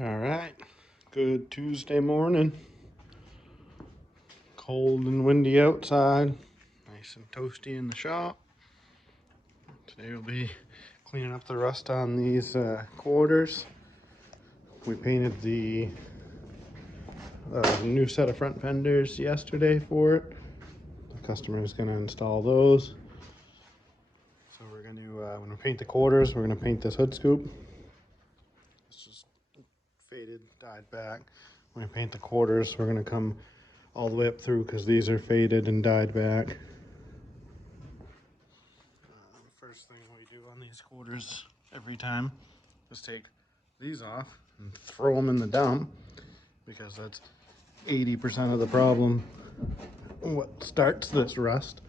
All right, good Tuesday morning. Cold and windy outside, nice and toasty in the shop. Today we'll be cleaning up the rust on these quarters. We painted the new set of front fenders yesterday for it. The customer is going to install those. So we're going to, when we paint the quarters, we're going to paint this hood scoop. It's just faded, dyed back. When we paint the quarters, we're going to come all the way up through because these are faded and dyed back. First thing we do on these quarters every time is take these off and throw them in the dump, because that's 80% of the problem, what starts this rust.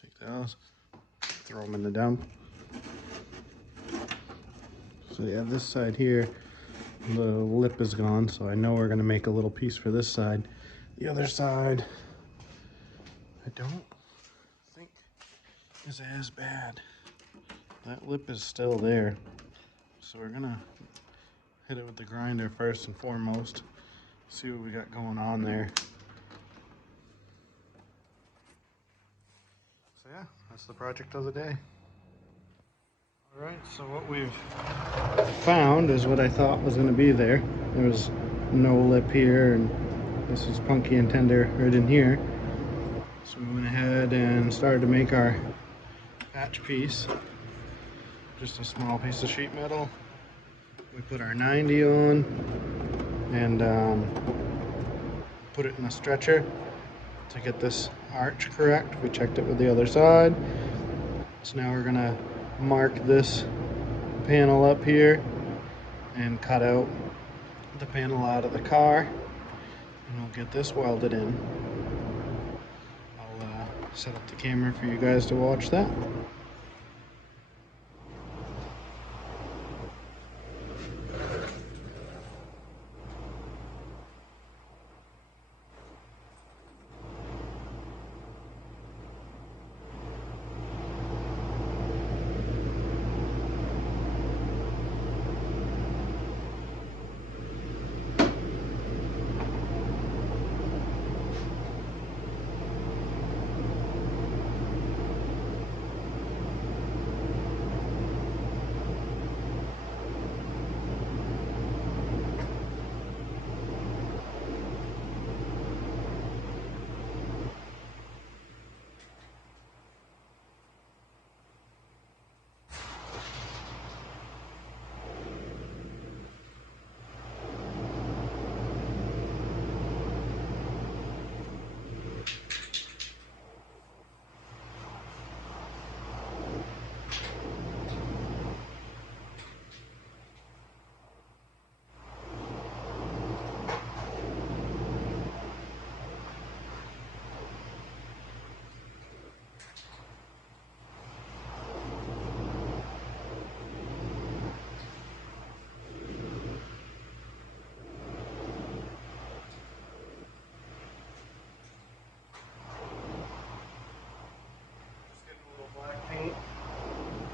Take those, throw them in the dump. So yeah, this side here, the lip is gone, so I know we're going to make a little piece for this side. The other side, I don't think is as bad. That lip is still there. So we're going to hit it with the grinder first and foremost. See what we got going on there. So yeah, that's the project of the day. Alright, so what we've found is what I thought was going to be there. There was no lip here, and this is punky and tender right in here. So we went ahead and started to make our patch piece. Just a small piece of sheet metal. We put our 90 on and put it in a stretcher to get this arch correct. We checked it with the other side. So now we're going to mark this panel up here and cut out the panel out of the car, and we'll get this welded in. I'll set up the camera for you guys to watch that.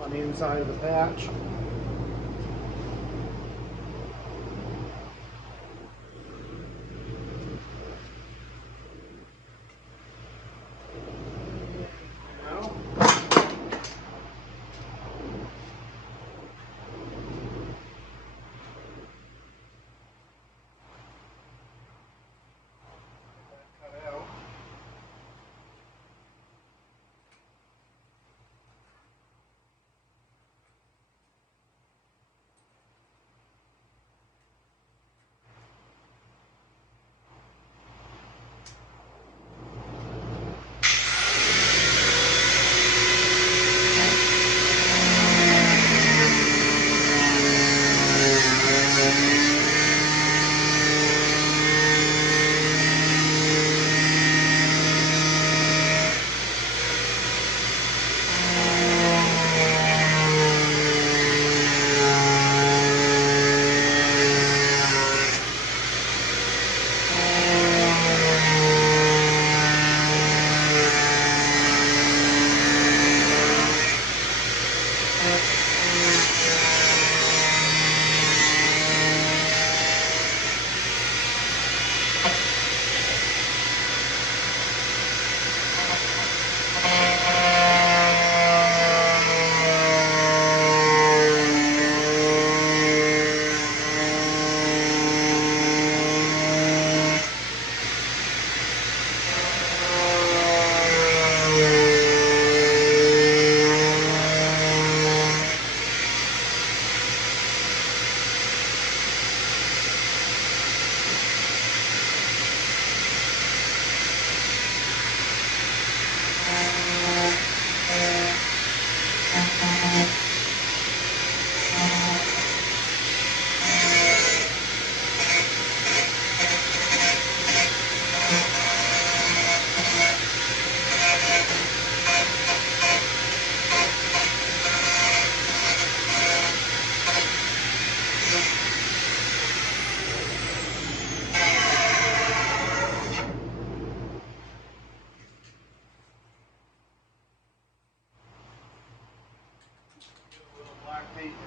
On the inside of the patch.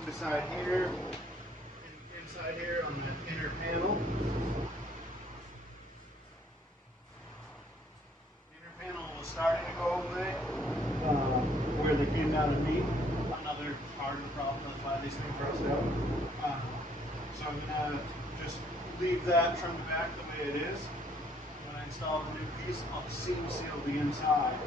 inside here on that inner panel. The inner panel was starting to go away where they came down to meet. Another part of the problem, that's why these things rust out. So I'm gonna just leave that from the back the way it is. When I install the new piece, I'll seam seal the inside.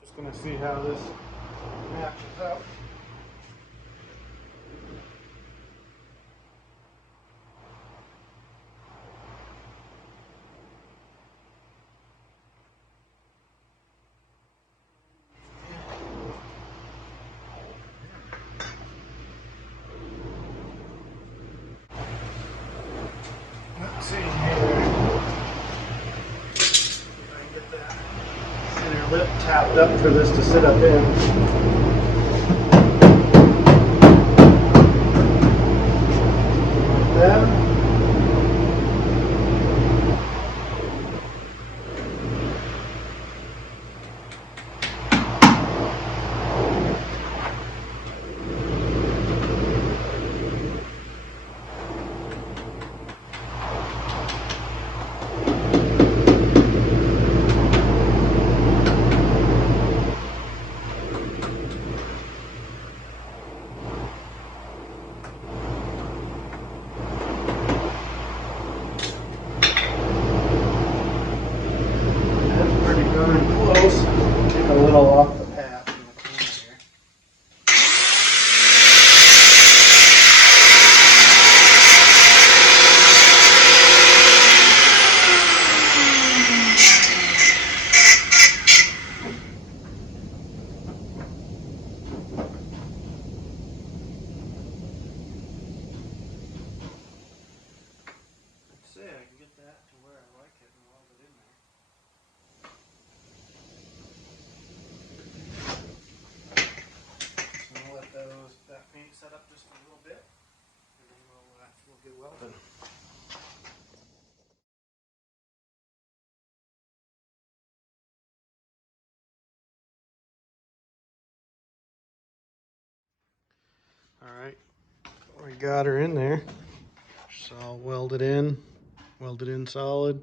Just gonna see how this matches up. Let's see here. If I can get that inner lip tapped up for this to sit up in. Like that. Close. Take a little off the path in the corner here. Let's see, I can get that to where I like it and weld it in there. I'll let that paint set up just a little bit, and then we'll get welded. All right, we got her in there. She's all welded in solid.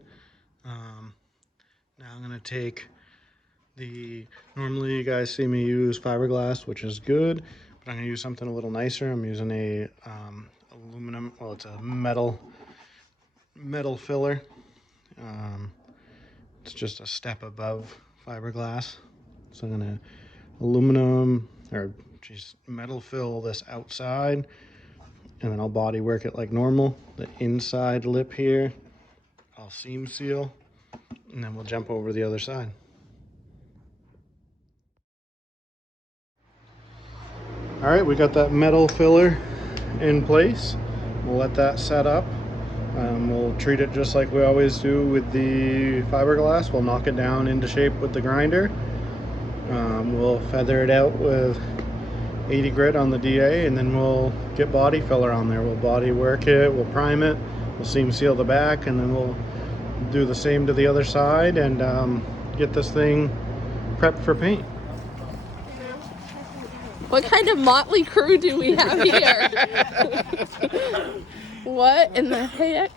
Now I'm gonna take normally you guys see me use fiberglass, which is good, but I'm gonna use something a little nicer. I'm using a aluminum, well, it's a metal filler. It's just a step above fiberglass. So I'm gonna metal fill this outside, and then I'll body work it like normal. The inside lip here, I'll seam seal, and then we'll jump over the other side. All right, we got that metal filler in place. We'll let that set up. We'll treat it just like we always do with the fiberglass. We'll knock it down into shape with the grinder. We'll feather it out with 80 grit on the DA, and then we'll get body filler on there. We'll body work it, we'll prime it, we'll seam seal the back, and then we'll do the same to the other side and get this thing prepped for paint. What kind of motley crew do we have here? What in the heck?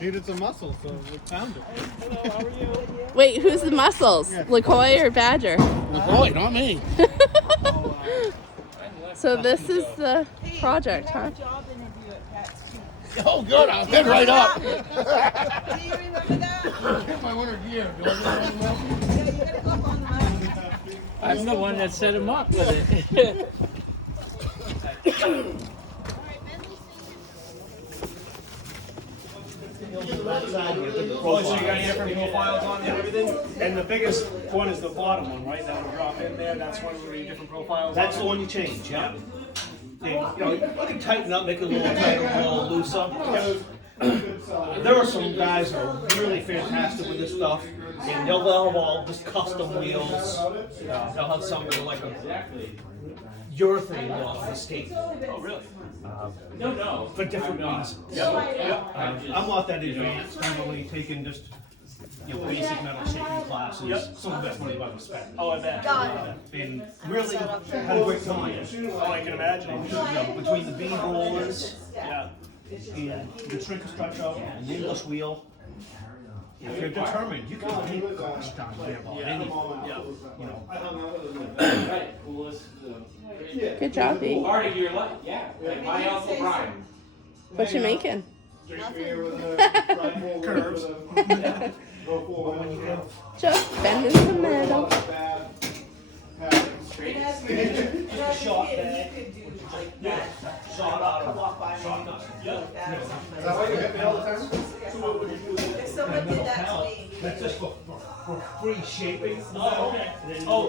Needed some muscle, so we found it. Hello, how are you? Wait, who's the muscles? Yeah. LaCoy or Badger? LaCoy, not me. So this is the project, huh? Oh, good, I'll get right up. Do you remember that? Here's my winter gear. Do I get Yeah, you gotta go up on the mountain. I'm the one that set him up with it. Oh, so you got different profiles on it and everything? And the biggest one is the bottom one, right? That'll drop in there, that's one where you different profiles. That's the one you change, yeah. And, you know, you can tighten up, make it a little tighter, a little looser. there are some guys that are really fantastic with this stuff, and they'll have all just custom wheels. They'll have some that are like a urethane wheel on the skate. Oh, really? For different reasons. I'm not that advanced. I'm only taking just basic metal shaping classes. Yep. Some of the best money I've ever spent. Oh, I bet. And really had a great time. Oh, I can imagine. Between the bead rollers Yeah. and the trinket stretcher and the English wheel. If you're determined, you can make gosh darn here about anything. You know. Good job, B. Part of your life, yeah. Like my Uncle Brian. What you making? Curves. Just bending the middle. Shot bag. Shot out of If someone did that to me. That's just for free shaping. Oh, okay. Oh,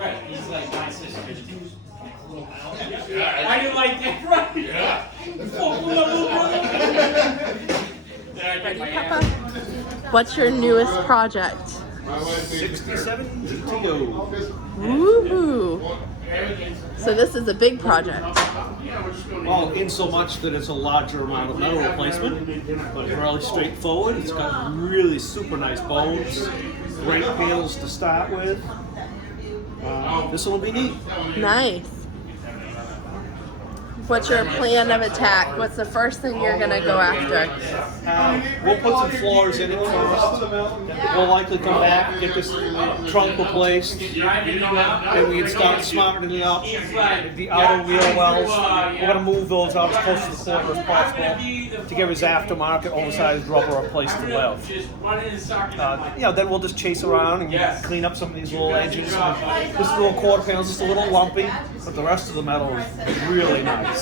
right. He's like my sister. I didn't like that, right? Yeah. Ready, Papa? What's your newest project? 67 GTO. Woohoo! So this is a big project. Well, in so much that it's a larger amount of metal replacement, but fairly straightforward. It's got really super nice bones, great panels to start with. This will be neat. Nice. What's your plan of attack? What's the first thing you're gonna go after? We'll put some floors in it first. We'll likely come back and get this trunk replaced. Then we can start smartening it up. The outer wheel wells, we're going to move those out as close to the corner as possible to give us aftermarket oversized rubber a place to live. Then we'll just chase around and clean up some of these little edges. This little quarter panel is just a little lumpy, but the rest of the metal is really nice.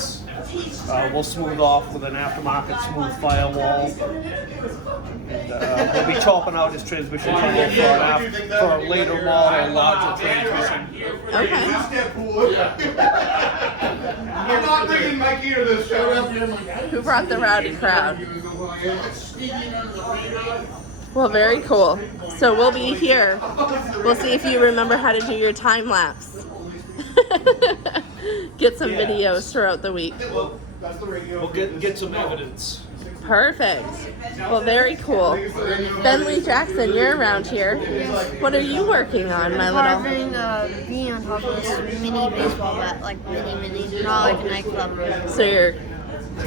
We'll smooth off with an aftermarket smooth firewall. And we'll be chopping out this transmission tunnel for a later model, larger transmission. Okay. I'm not bringing Mikey to this show. Who brought the rowdy crowd? Well, very cool. So we'll be here. We'll see if you remember how to do your time lapse. Get some videos throughout the week. We'll get some evidence. Perfect. Well, very cool. Bentley Jackson, you're around here. What are you working on, my little? Carving a bee on top of this mini baseball bat, like mini, not like a nightclub. So you're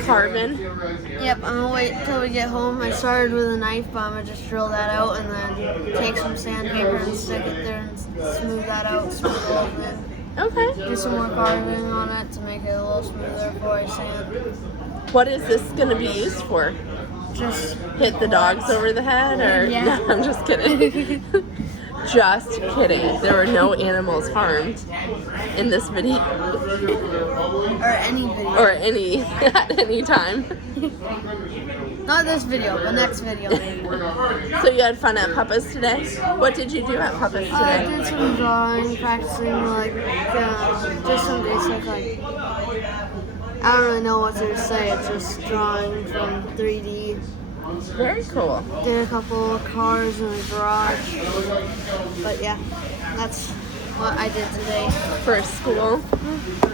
carving? Yep, I'm gonna wait until we get home. I started with a knife, but I'm gonna just drill that out and then take some sandpaper and stick it there and smooth that out, smooth it over. Okay. Do some more carving on it to make it a little smoother before I sand. What is this going to be used for? Just Hit the dogs over the head, or Yeah. No, I'm just kidding. Just kidding. There were no animals harmed in this video, or any video. or any at any time. Not this video, but next video maybe. So you had fun at Papa's today? What did you do at Papa's I today? did some drawing, practicing just some basic I don't really know what to say. It's just drawing from 3D. Very cool. Did a couple of cars in the garage. But yeah, that's what I did today. For school?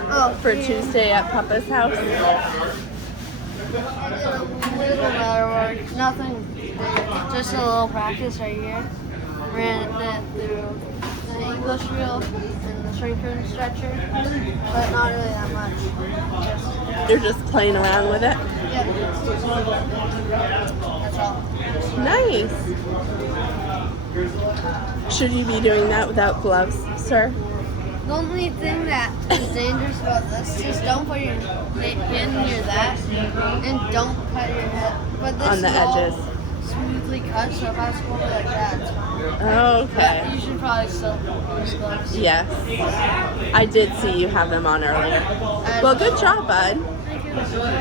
Oh, For Tuesday at Papa's house? A little better work. Nothing big. Just a little practice right here. Ran it through the English wheel and the shrinker stretcher. But not really that much. You're just playing around with it? Yep. That's all. Nice. Should you be doing that without gloves, sir? The only thing that is dangerous about this is don't put your hand near that and don't cut your head. But this On the is all edges. smoothly cut, so if I was holding it like that, it's fine. Okay. But you should probably still use gloves. Yes. I did see you have them on earlier. Well, good job, bud.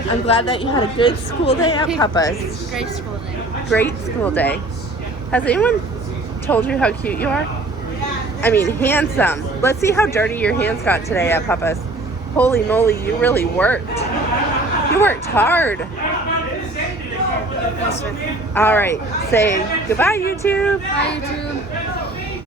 I'm glad that you had a good school day at Papa's. Great school day. Great school day. Has anyone told you how cute you are? I mean, handsome. Let's see how dirty your hands got today at Papa's. Holy moly, you really worked. You worked hard. All right, say goodbye, YouTube. Bye, YouTube.